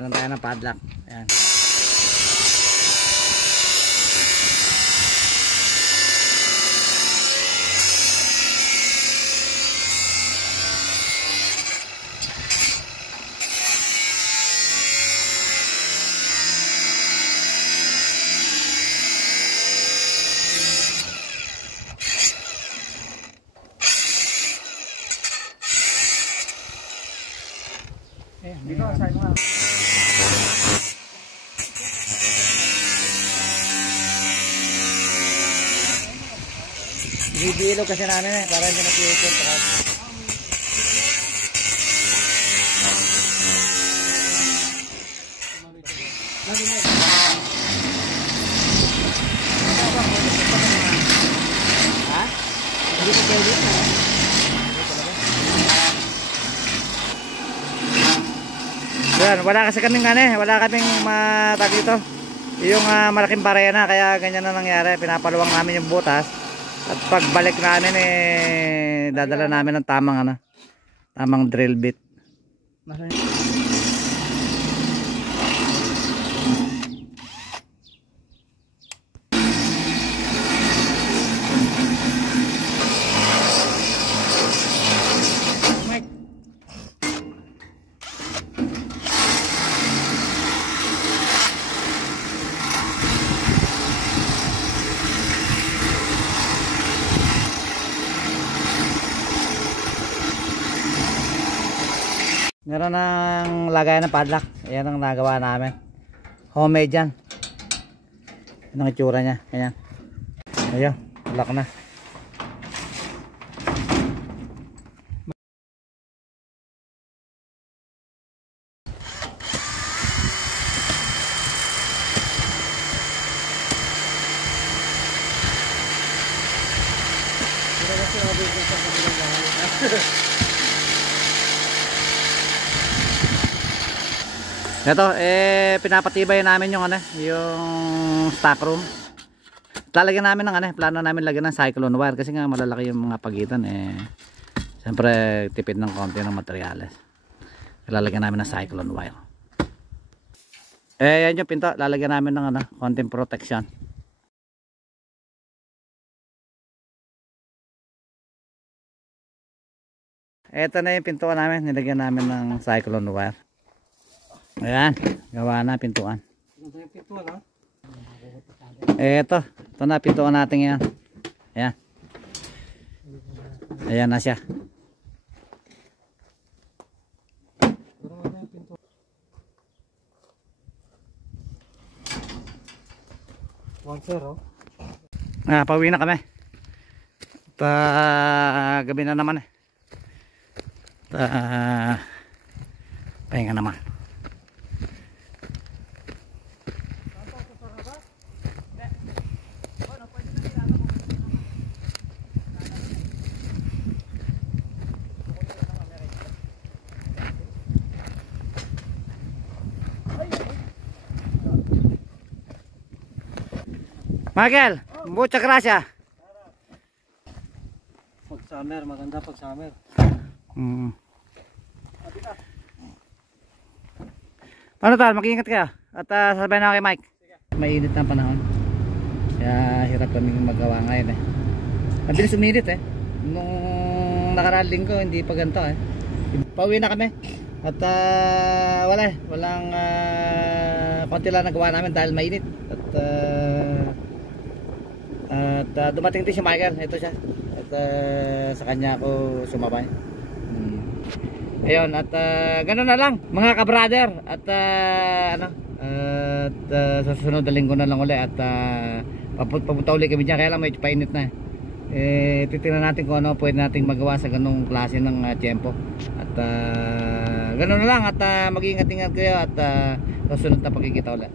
nang tayo ng padlock. Ayan. Dito sa mga Bibilo kasi namin para hindi na-future. Ha? Hindi ko pwede na. Yan, wala kasi kaming wala kaming matag dito. Yung malaking barena, kaya ganyan na nangyari. Pinapaluwang namin yung butas. At pagbalik namin dadala namin ng tamang drill bit. Meron ng lagayan ng padlock. Ayan ang nagawa namin. Homemade yan. Yan ang itsura nya. Ayan. Ayan. Lock na. Ito, pinapatibay namin yung yung stock room. Lalagyan namin ng plano namin lagyan ng cyclone wire kasi nga malalaki yung mga pagitan siyempre tipid ng konti ng materyales. Lalagyan namin ng cyclone wire. Yan yung pinto, lalagyan namin ng konting protection. Ito na yung pintuan namin, nilagyan namin ng cyclone wire. Ayan, gawa na pintuan. Ito na pintuan natin yan. Ayan. Ayan na siya. Pauwi na kami. Gabi na naman pahinga naman. Michael, muchas gracias. Pag summer, maganda pag summer. Paano tal? Mag-iingat ka. At sabihin na kay Mike. Mainit na panahon. Kaya hirap kaming magawa ngayon Mabilis uminit Nung nakaraang linggo, hindi pa ganito Pauwi na kami. At walang konti lang nagawa namin dahil mainit. At dumating din si Michael. Ito siya. At sa kanya ako sumabay. Ayun, at gano'n na lang mga ka-brother. At sa susunod na linggo na lang ulit. At papunta ulit kami dyan. Kaya lang medyo painit na titignan natin kung ano pwede nating magawa sa ganong klase ng tiyempo. At gano'n na lang. At mag-iingat-ingat kayo. At susunod na pagkikita ulit.